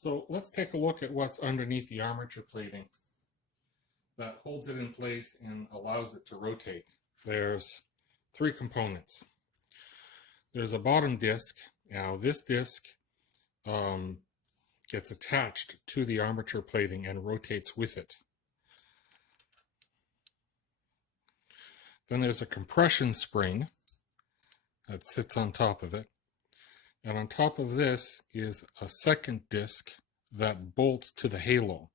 So let's take a look at what's underneath the armature plating that holds it in place and allows it to rotate. There's three components. There's a bottom disc. Now this disc gets attached to the armature plating and rotates with it. Then there's a compression spring that sits on top of it. And on top of this is a second disc that bolts to the halo.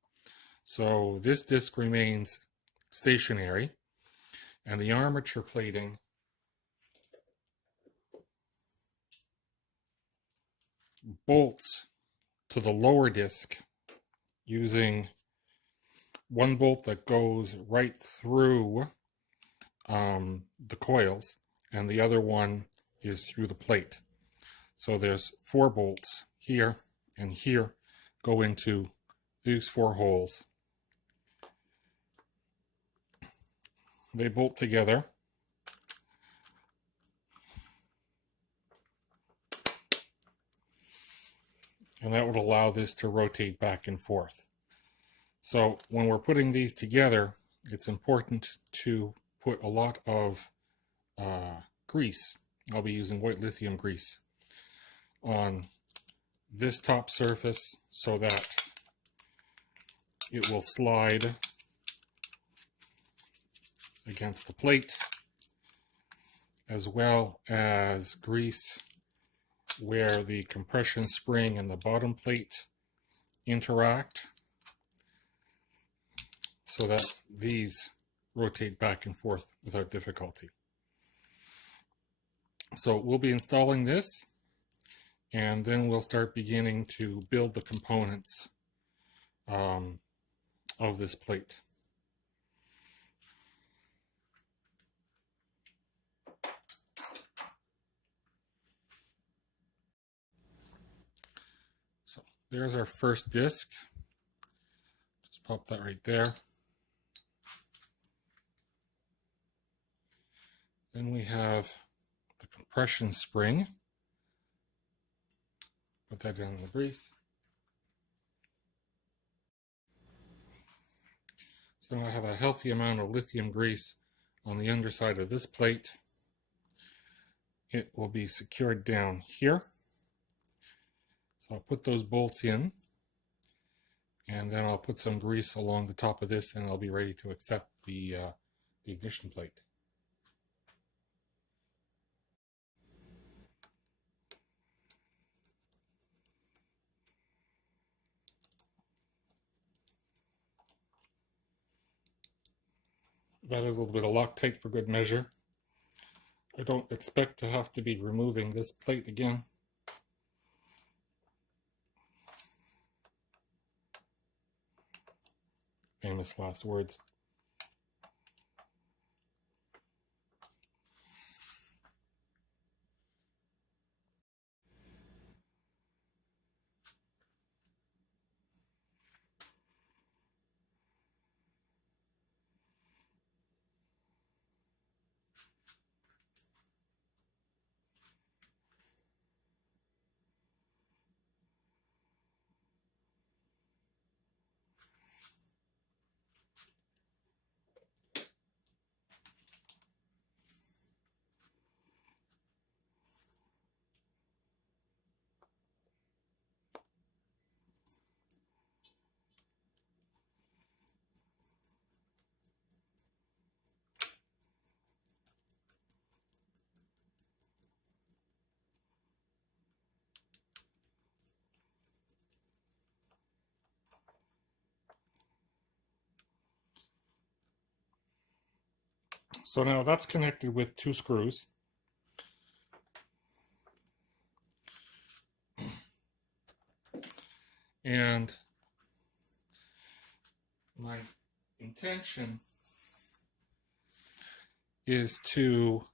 So this disc remains stationary, and the armature plating bolts to the lower disc using one bolt that goes right through the coils, and the other one is through the plate. So there's 4 bolts here and here go into these 4 holes. They bolt together. And that would allow this to rotate back and forth. So when we're putting these together, it's important to put a lot of grease. I'll be using white lithium grease on this top surface so that it will slide against the plate, as well as grease where the compression spring and the bottom plate interact so that these rotate back and forth without difficulty. So we'll be installing this, and then we'll start beginning to build the components of this plate. So there's our first disc. Just pop that right there. Then we have the compression spring. Put that down in the grease. So I have a healthy amount of lithium grease on the underside of this plate. It will be secured down here. So I'll put those bolts in, and then I'll put some grease along the top of this, and I'll be ready to accept the ignition plate. Got a little bit of Loctite for good measure. I don't expect to have to be removing this plate again. Famous last words. So now that's connected with 2 screws. And my intention is to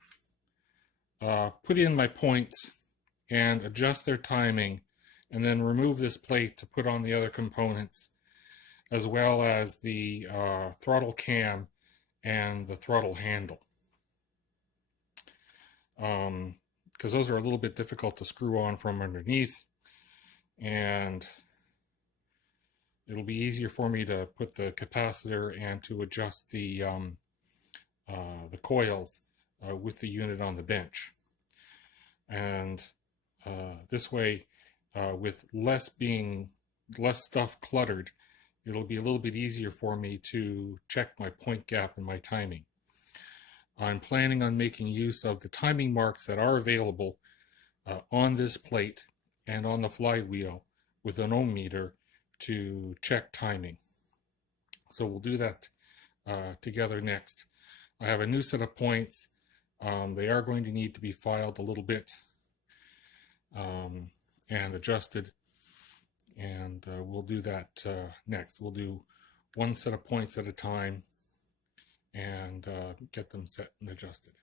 put in my points and adjust their timing, and then remove this plate to put on the other components, as well as the throttle cam and the throttle handle, because those are a little bit difficult to screw on from underneath, and it'll be easier for me to put the capacitor and to adjust the coils with the unit on the bench. And this way, with less stuff cluttered, it'll be a little bit easier for me to check my point gap and my timing. I'm planning on making use of the timing marks that are available on this plate and on the flywheel with an ohm meter to check timing. So we'll do that together next. I have a new set of points. They are going to need to be filed a little bit and adjusted, and we'll do that next. We'll do one set of points at a time and get them set and adjusted.